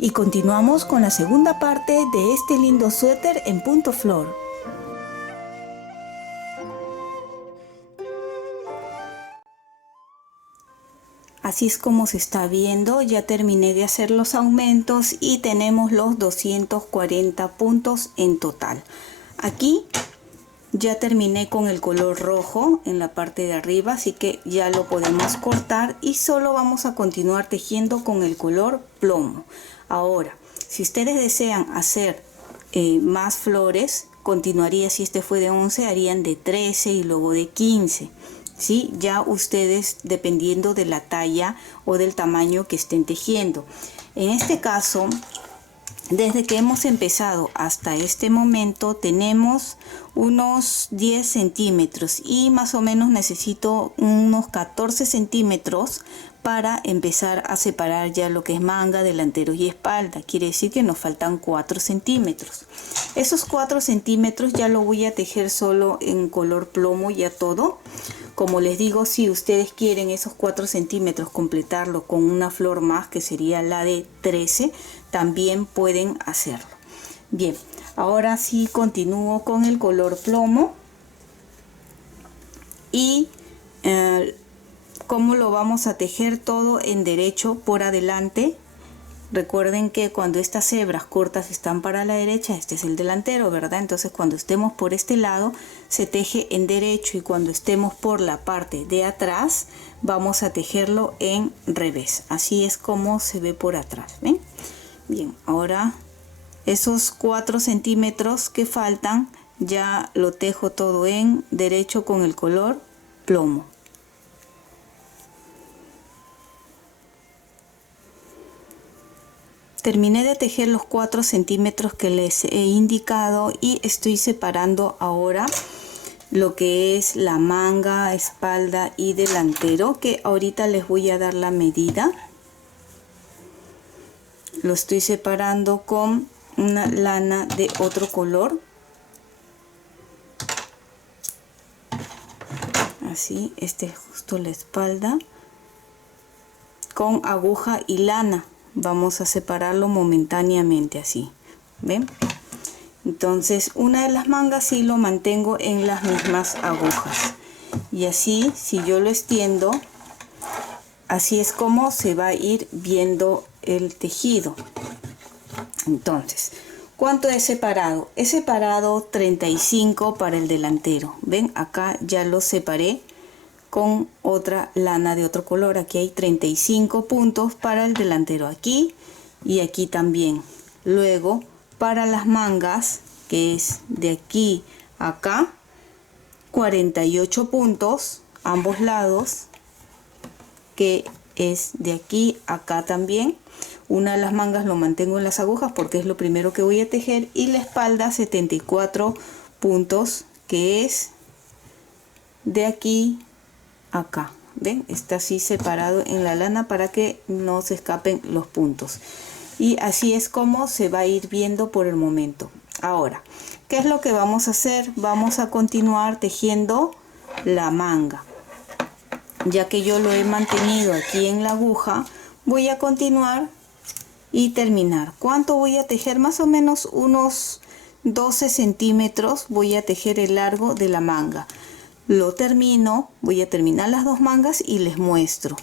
Y continuamos con la segunda parte de este lindo suéter en punto flor. Así es como se está viendo. Ya terminé de hacer los aumentos y tenemos los 240 puntos en total. Aquí ya terminé con el color rojo en la parte de arriba, así que ya lo podemos cortar y solo vamos a continuar tejiendo con el color plomo. Ahora, si ustedes desean hacer más flores, continuaría, si este fue de 11, harían de 13 y luego de 15. ¿Sí? Ya ustedes, dependiendo de la talla o del tamaño que estén tejiendo. En este caso, desde que hemos empezado hasta este momento tenemos unos 10 centímetros y más o menos necesito unos 14 centímetros para empezar a separar ya lo que es manga, delanteros y espalda. Quiere decir que nos faltan 4 centímetros. Esos 4 centímetros ya lo voy a tejer solo en color plomo ya todo. Como les digo, si ustedes quieren esos 4 centímetros completarlo con una flor más, que sería la de 13, también pueden hacerlo. Bien, ahora sí continúo con el color plomo. Y cómo lo vamos a tejer todo en derecho por adelante. Recuerden que cuando estas hebras cortas están para la derecha, este es el delantero, ¿verdad? Entonces cuando estemos por este lado se teje en derecho, y cuando estemos por la parte de atrás vamos a tejerlo en revés. Así es como se ve por atrás, ¿ven? Bien, ahora esos 4 centímetros que faltan ya lo tejo todo en derecho con el color plomo. Terminé de tejer los 4 centímetros que les he indicado y estoy separando ahora lo que es la manga, espalda y delantero, que ahorita les voy a dar la medida. Lo estoy separando con una lana de otro color. Así, este es justo la espalda. Con aguja y lana vamos a separarlo momentáneamente así, ¿ven? Entonces una de las mangas sí lo mantengo en las mismas agujas, y así, si yo lo extiendo, así es como se va a ir viendo el tejido. Entonces, ¿cuánto he separado? He separado 35 para el delantero. Ven, acá ya lo separé con otra lana de otro color. Aquí hay 35 puntos para el delantero, aquí y aquí también. Luego para las mangas, que es de aquí a acá, 48 puntos ambos lados, que es de aquí a acá también. Una de las mangas lo mantengo en las agujas porque es lo primero que voy a tejer, y la espalda 74 puntos, que es de aquí acá. ¿Ven? Está así separado en la lana para que no se escapen los puntos, y así es como se va a ir viendo por el momento. Ahora, ¿qué es lo que vamos a hacer? Vamos a continuar tejiendo la manga. Ya que yo lo he mantenido aquí en la aguja, voy a continuar y terminar. ¿Cuánto voy a tejer? Más o menos unos 12 centímetros voy a tejer el largo de la manga. Lo termino, voy a terminar las dos mangas y les muestro.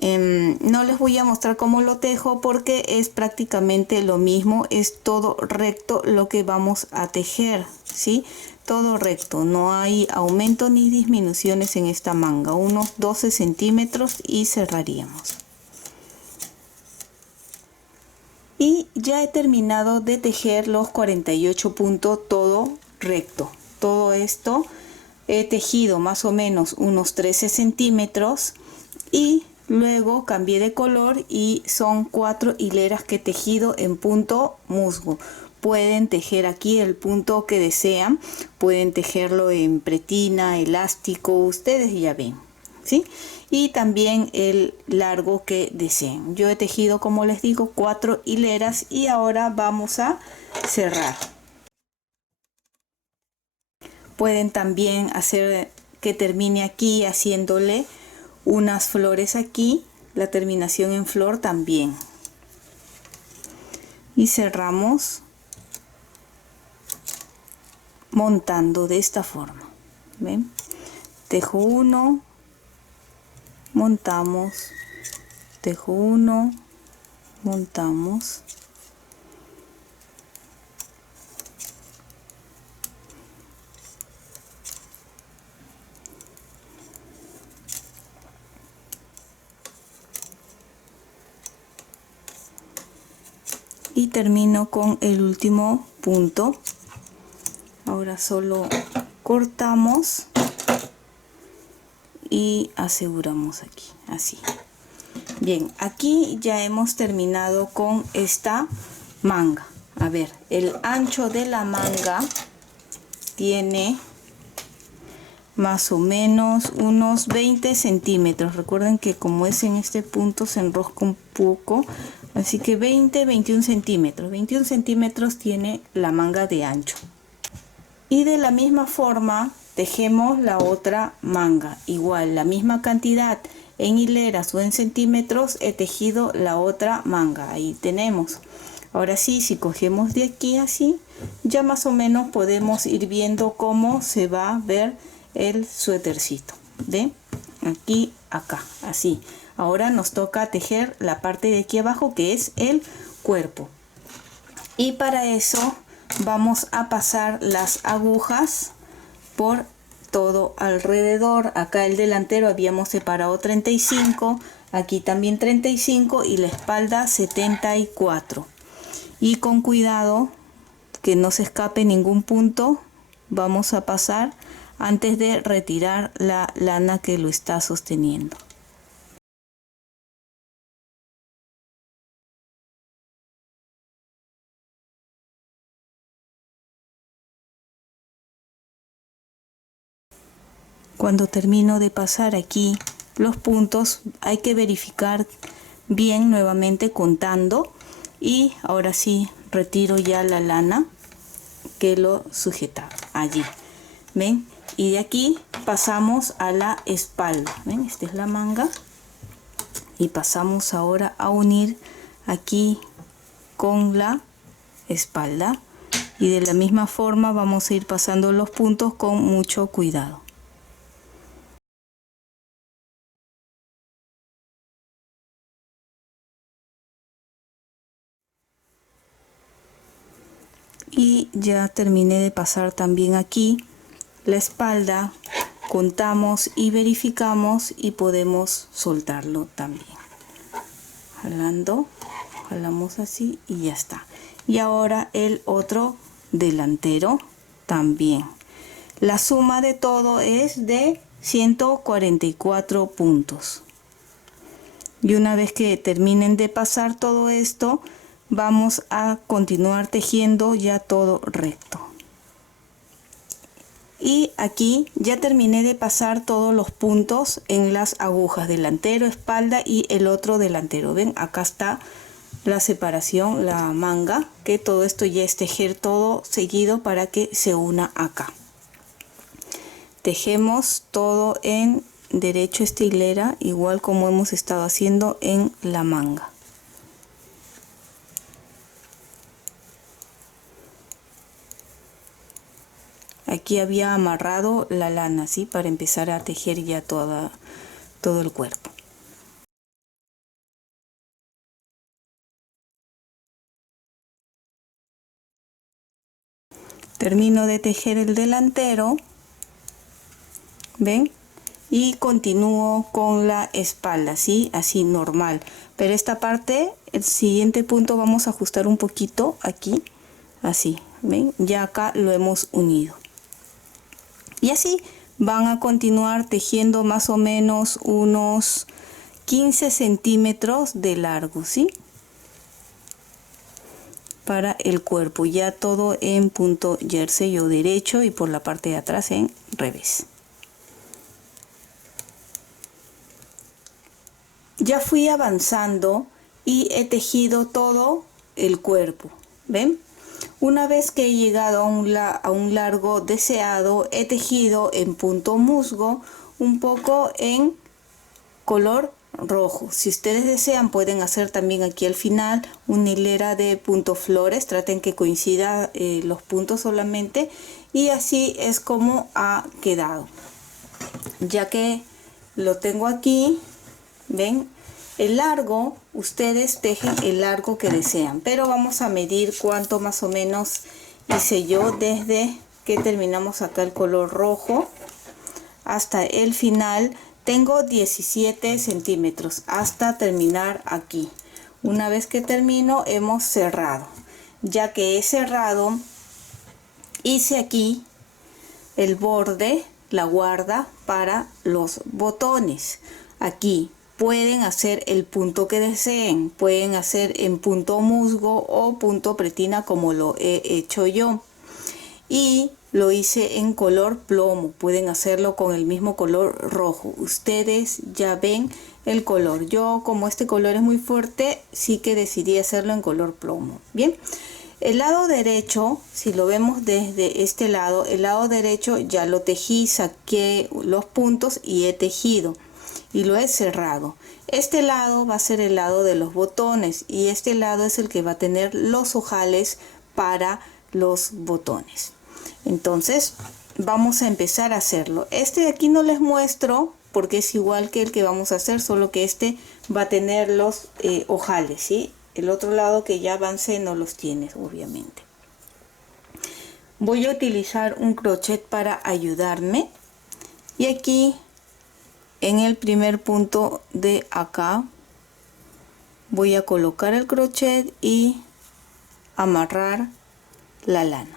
No les voy a mostrar cómo lo tejo porque es prácticamente lo mismo, es todo recto lo que vamos a tejer, ¿sí? Todo recto, no hay aumento ni disminuciones en esta manga. Unos 12 centímetros y cerraríamos. Y ya he terminado de tejer los 48 puntos, todo recto. Todo esto he tejido más o menos unos 13 centímetros y luego cambié de color y son 4 hileras que he tejido en punto musgo. Pueden tejer aquí el punto que desean, pueden tejerlo en pretina, elástico, ustedes ya ven, ¿sí? Y también el largo que deseen. Yo he tejido, como les digo, 4 hileras y ahora vamos a cerrar. Pueden también hacer que termine aquí haciéndole unas flores aquí, la terminación en flor también. y cerramos montando de esta forma. ¿Ven? Tejo 1, montamos, tejo 1, montamos, y termino con el último punto. Ahora solo cortamos y aseguramos aquí, así. Bien, aquí ya hemos terminado con esta manga. A ver, el ancho de la manga tiene más o menos unos 20 centímetros. Recuerden que como es en este punto se enrosca un poco, así que 21 centímetros. 21 centímetros tiene la manga de ancho. Y de la misma forma tejemos la otra manga, igual la misma cantidad en hileras o en centímetros he tejido la otra manga. Ahí tenemos. Ahora sí, si cogemos de aquí así, ya más o menos podemos ir viendo cómo se va a ver el suétercito. De aquí acá, así. Ahora nos toca tejer la parte de aquí abajo, que es el cuerpo. Y para eso vamos a pasar las agujas por todo alrededor. Acá el delantero habíamos separado 35, aquí también 35 y la espalda 74. Y con cuidado que no se escape ningún punto, vamos a pasar antes de retirar la lana que lo está sosteniendo. Cuando termino de pasar aquí los puntos, hay que verificar bien nuevamente contando. Y ahora sí retiro ya la lana que lo sujetaba allí. ¿Ven? Y de aquí pasamos a la espalda. ¿Ven? Esta es la manga. Y pasamos ahora a unir aquí con la espalda. Y de la misma forma vamos a ir pasando los puntos con mucho cuidado. Y ya terminé de pasar también aquí la espalda, contamos y verificamos y podemos soltarlo también. Jalamos así y ya está. Y ahora el otro delantero también. La suma de todo es de 144 puntos. Y una vez que terminen de pasar todo esto, vamos a continuar tejiendo ya todo recto. Y aquí ya terminé de pasar todos los puntos en las agujas, delantero, espalda y el otro delantero. Ven, acá está la separación, la manga, que todo esto ya es tejer todo seguido para que se una acá. Tejemos todo en derecho esta hilera, igual como hemos estado haciendo en la manga. Aquí había amarrado la lana, ¿sí? Para empezar a tejer ya todo el cuerpo. Termino de tejer el delantero, ¿ven? Y continúo con la espalda, ¿sí? Así normal. Pero esta parte, el siguiente punto vamos a ajustar un poquito aquí, así, ¿ven? Ya acá lo hemos unido. Y así van a continuar tejiendo más o menos unos 15 centímetros de largo, ¿sí? Para el cuerpo, ya todo en punto jersey o derecho y por la parte de atrás en revés. Ya fui avanzando y he tejido todo el cuerpo, ¿ven? Una vez que he llegado a un largo deseado, he tejido en punto musgo un poco en color rojo. Si ustedes desean pueden hacer también aquí al final una hilera de puntos flores, traten que coincida los puntos solamente, y así es como ha quedado. Ya que lo tengo aquí, ven, el largo, ustedes tejen el largo que desean, pero vamos a medir cuánto más o menos hice yo desde que terminamos acá el color rojo hasta el final. Tengo 17 centímetros hasta terminar aquí. Una vez que termino hemos cerrado. Ya que he cerrado, hice aquí el borde, la guarda para los botones. Aquí pueden hacer el punto que deseen, pueden hacer en punto musgo o punto pretina como lo he hecho yo, y lo hice en color plomo. Pueden hacerlo con el mismo color rojo. Ustedes ya ven el color. Yo, como este color es muy fuerte, sí que decidí hacerlo en color plomo. Bien, el lado derecho, si lo vemos desde este lado, el lado derecho ya lo tejí, saqué los puntos y he tejido y lo he cerrado. Este lado va a ser el lado de los botones y este lado es el que va a tener los ojales para los botones. Entonces vamos a empezar a hacerlo. Este de aquí no les muestro porque es igual que el que vamos a hacer, solo que este va a tener los ojales, ¿sí? El otro lado que ya avancé no los tiene, obviamente. Voy a utilizar un crochet para ayudarme, y aquí en el primer punto de acá voy a colocar el crochet y amarrar la lana.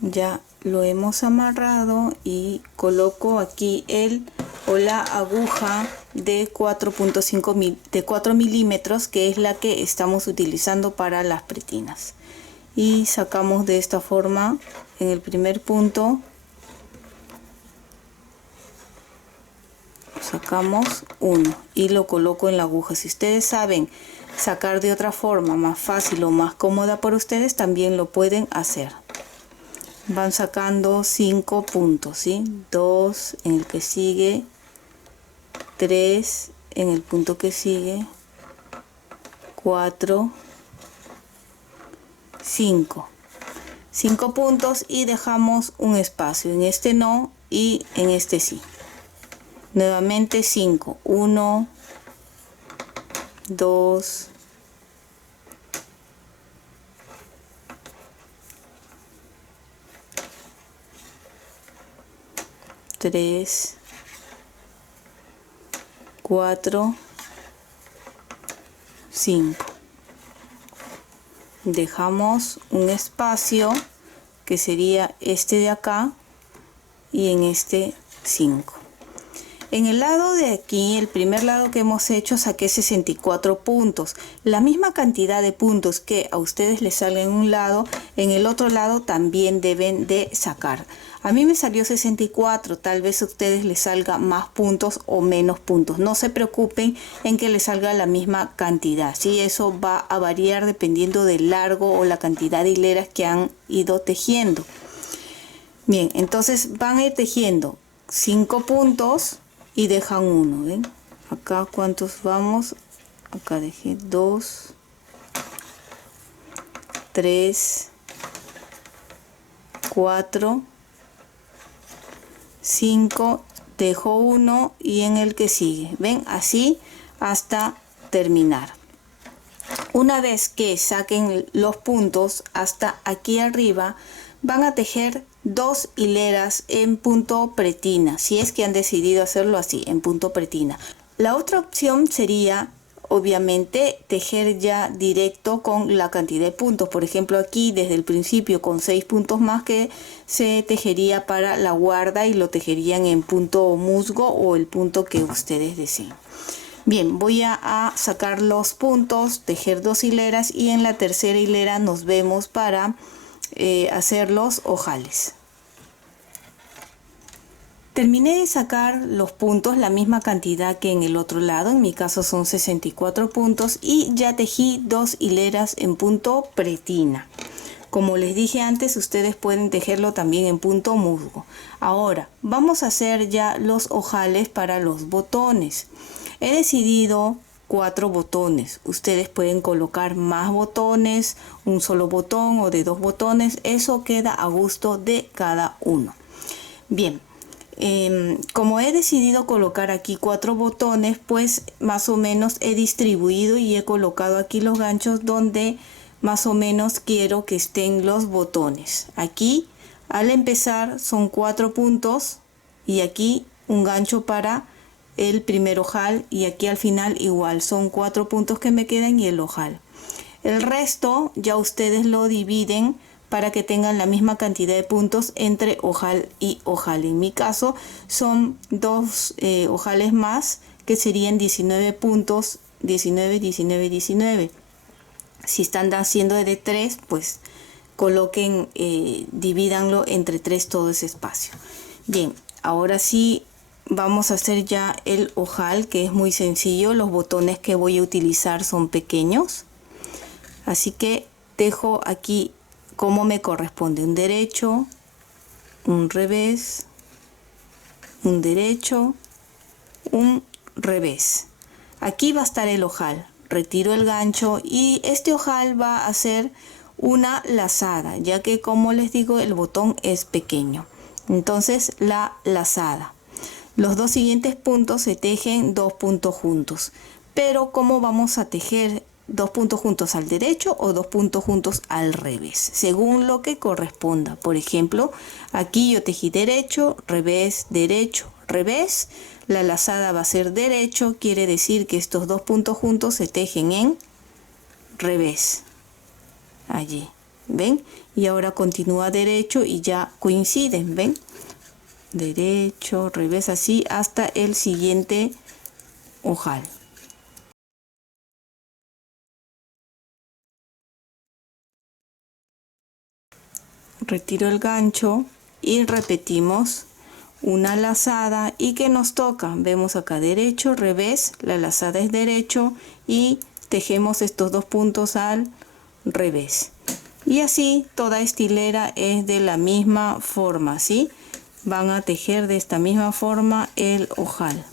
Ya lo hemos amarrado y coloco aquí el o la aguja de 4 milímetros, que es la que estamos utilizando para las pretinas, y sacamos de esta forma en el primer punto, sacamos uno y lo coloco en la aguja. Si ustedes saben sacar de otra forma más fácil o más cómoda para ustedes, también lo pueden hacer. Van sacando 5 puntos, ¿sí? 2 en el que sigue, 3 en el punto que sigue, 4, 5 puntos, y dejamos un espacio. En este no y en este sí. Nuevamente 5, 1, 2, 3, 4, 5. Dejamos un espacio que sería este de acá, y en este 5. En el lado de aquí, el primer lado que hemos hecho, saqué 64 puntos. La misma cantidad de puntos que a ustedes les sale en un lado, en el otro lado también deben de sacar. A mí me salió 64, tal vez a ustedes les salga más puntos o menos puntos. No se preocupen en que les salga la misma cantidad, ¿sí? Eso va a variar dependiendo del largo o la cantidad de hileras que han ido tejiendo. Bien, entonces van a ir tejiendo 5 puntos y dejan uno, ¿ven? Acá cuántos vamos, acá dejé 2, 3, 4, 5, dejo uno y en el que sigue, ven, así hasta terminar. Una vez que saquen los puntos hasta aquí arriba, van a tejer 2 hileras en punto pretina, si es que han decidido hacerlo así, en punto pretina. La otra opción sería, obviamente, tejer ya directo con la cantidad de puntos. Por ejemplo, aquí desde el principio con 6 puntos más que se tejería para la guarda, y lo tejerían en punto musgo o el punto que ustedes deseen. Bien, voy a sacar los puntos, tejer 2 hileras, y en la tercera hilera nos vemos para hacer los ojales. Terminé de sacar los puntos, la misma cantidad que en el otro lado, en mi caso son 64 puntos, y ya tejí 2 hileras en punto pretina. Como les dije antes, ustedes pueden tejerlo también en punto musgo. Ahora vamos a hacer ya los ojales para los botones. He decidido 4 botones. Ustedes pueden colocar más botones, un solo botón o de 2 botones. Eso queda a gusto de cada uno. Bien, como he decidido colocar aquí 4 botones, pues más o menos he distribuido y he colocado aquí los ganchos donde más o menos quiero que estén los botones. Aquí al empezar son 4 puntos y aquí un gancho para el primer ojal, y aquí al final igual son 4 puntos que me quedan y el ojal. El resto ya ustedes lo dividen para que tengan la misma cantidad de puntos entre ojal y ojal. En mi caso son 2 ojales más, que serían 19 puntos, 19, 19, 19. Si están haciendo de 3, pues coloquen, divídanlo entre 3 todo ese espacio. Bien, ahora sí vamos a hacer ya el ojal, que es muy sencillo. Los botones que voy a utilizar son pequeños, así que dejo aquí como me corresponde: un derecho, un revés, un derecho, un revés. Aquí va a estar el ojal. Retiro el gancho y este ojal va a ser una lazada, ya que, como les digo, el botón es pequeño. Entonces, la lazada. Los 2 siguientes puntos se tejen 2 puntos juntos. Pero ¿cómo vamos a tejer 2 puntos juntos al derecho o 2 puntos juntos al revés? Según lo que corresponda. Por ejemplo, aquí yo tejí derecho, revés, derecho, revés. La lazada va a ser derecho, quiere decir que estos 2 puntos juntos se tejen en revés. Allí, ¿ven? Y ahora continúa derecho y ya coinciden, ¿ven? Derecho, revés, así hasta el siguiente ojal. Retiro el gancho y repetimos una lazada. ¿Y que nos toca? Vemos acá derecho, revés, la lazada es derecho y tejemos estos 2 puntos al revés. Y así toda esta hilera es de la misma forma, ¿sí? Van a tejer de esta misma forma el ojal.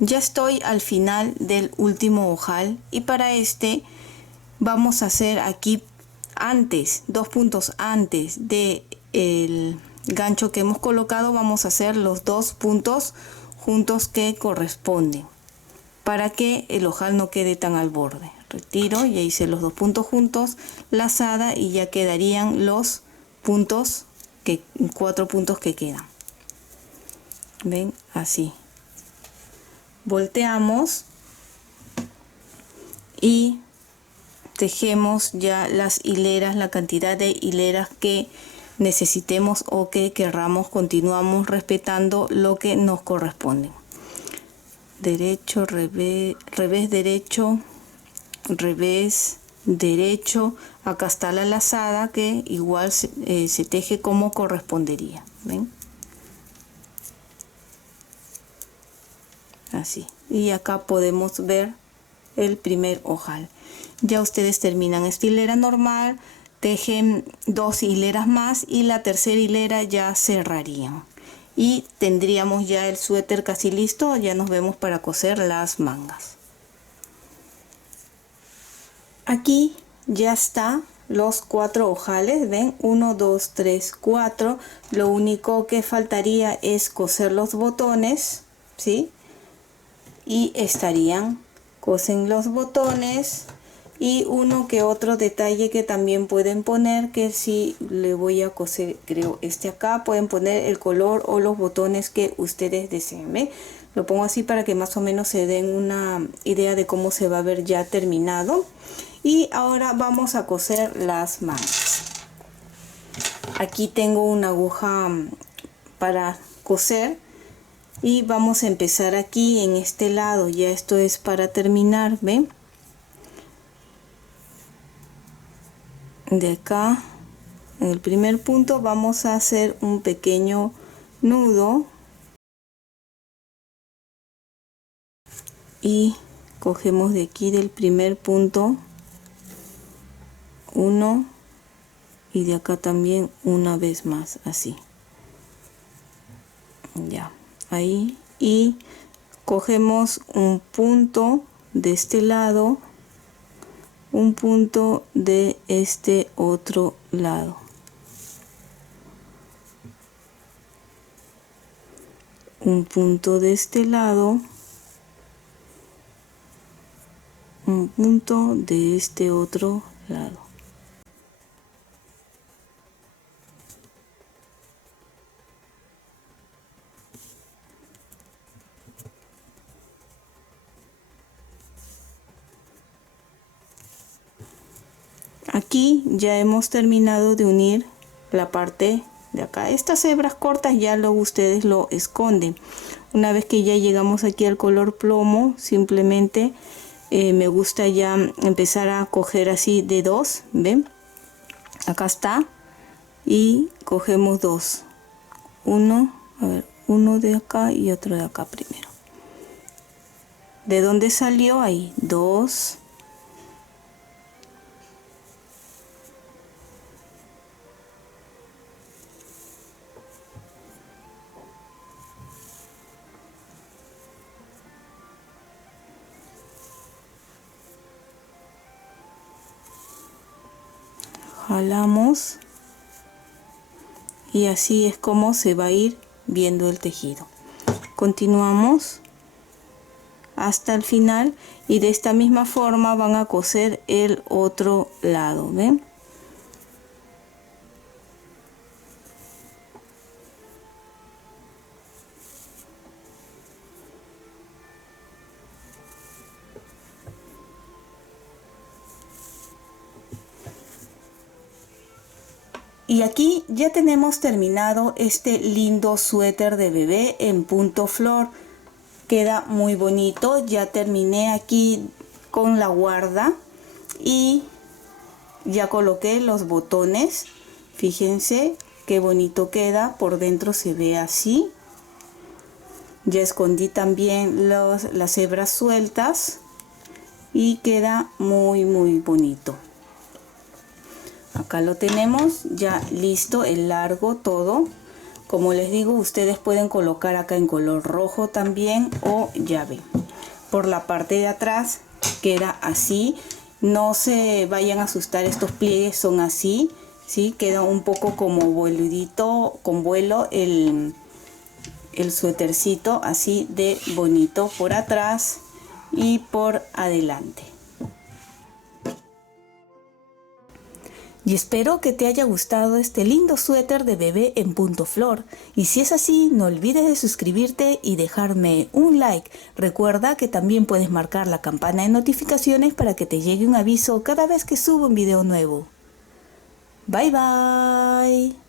Ya estoy al final del último ojal, y para este vamos a hacer aquí antes, 2 puntos antes de el gancho que hemos colocado, vamos a hacer los 2 puntos juntos que corresponden, para que el ojal no quede tan al borde. Retiro, ya hice los 2 puntos juntos, lazada, y ya quedarían los puntos, 4 puntos que quedan. Ven, así. Volteamos y tejemos ya las hileras, la cantidad de hileras que necesitemos o que querramos. Continuamos respetando lo que nos corresponde. Derecho, revés, revés, derecho, revés, derecho. Acá está la lazada, que igual se teje como correspondería. ¿Ven? Así. Y acá podemos ver el primer ojal. Ya ustedes terminan esta hilera normal, tejen 2 hileras más y la tercera hilera ya cerrarían. Y tendríamos ya el suéter casi listo. Ya nos vemos para coser las mangas. Aquí ya está los 4 ojales, ven, 1, 2, 3, 4. Lo único que faltaría es coser los botones, ¿sí? Y estarían, cosen los botones y uno que otro detalle que también pueden poner, que si le voy a coser, creo, acá, pueden poner el color o los botones que ustedes deseen. ¿Ve? Lo pongo así para que más o menos se den una idea de cómo se va a ver ya terminado. Y ahora vamos a coser las mangas. Aquí tengo una aguja para coser y vamos a empezar aquí en este lado. Ya esto es para terminar, ¿ven? De acá, en el primer punto, vamos a hacer un pequeño nudo y cogemos de aquí del primer punto uno y de acá también una vez más, así. Ya, ahí. Y cogemos un punto de este lado, un punto de este otro lado. Un punto de este lado, un punto de este otro lado. Aquí ya hemos terminado de unir la parte de acá. Estas hebras cortas ya luego ustedes lo esconden. Una vez que ya llegamos aquí al color plomo, simplemente me gusta ya empezar a coger así de dos, ¿ven? Acá está, y cogemos dos, uno, a ver, uno de acá y otro de acá primero. ¿De dónde salió? Ahí, dos, jalamos y así es como se va a ir viendo el tejido. Continuamos hasta el final y de esta misma forma van a coser el otro lado, ¿ven? Y aquí ya tenemos terminado este lindo suéter de bebé en punto flor. Queda muy bonito. Ya terminé aquí con la guarda y ya coloqué los botones. Fíjense qué bonito queda. Por dentro se ve así. Ya escondí también las hebras sueltas y queda muy bonito. Acá lo tenemos ya listo, el largo, todo. Como les digo, ustedes pueden colocar acá en color rojo también o llave. Por la parte de atrás queda así. No se vayan a asustar, estos pliegues son así, ¿sí? Queda un poco como vueludito, con vuelo el suétercito, así de bonito por atrás y por adelante. Y espero que te haya gustado este lindo suéter de bebé en punto flor. Y si es así, no olvides de suscribirte y dejarme un like. Recuerda que también puedes marcar la campana de notificaciones para que te llegue un aviso cada vez que subo un video nuevo. Bye bye.